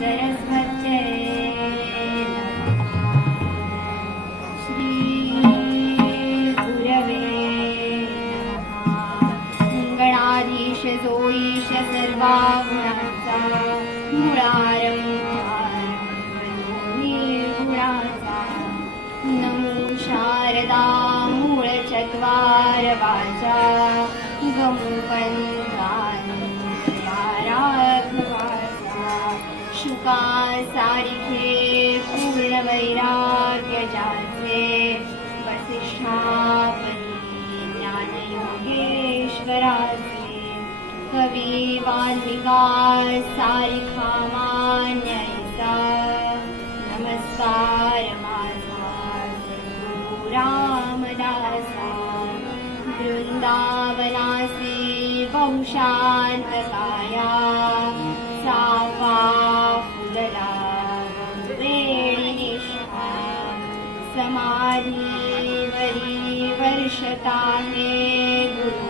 सरस्वत्यै श्री गुरवे गणाधीश जोईश सर्वा गुणांचा निर्गुणाचा नमो शारदा मूळ चत्वार वाचा शुका सारिखे पूर्ण वैराग्य जाचे वसिष्ठापरी ज्ञान योगेश्वराचे कवी वाल्मिका सारिखा मान्यैसा नमस्कार माझा सद्गुरु रामदासा वृंदावनासी बहुशांत काया सावा फुलला वेळी निष्ठा समाधी वरी वर्षता हे गुरु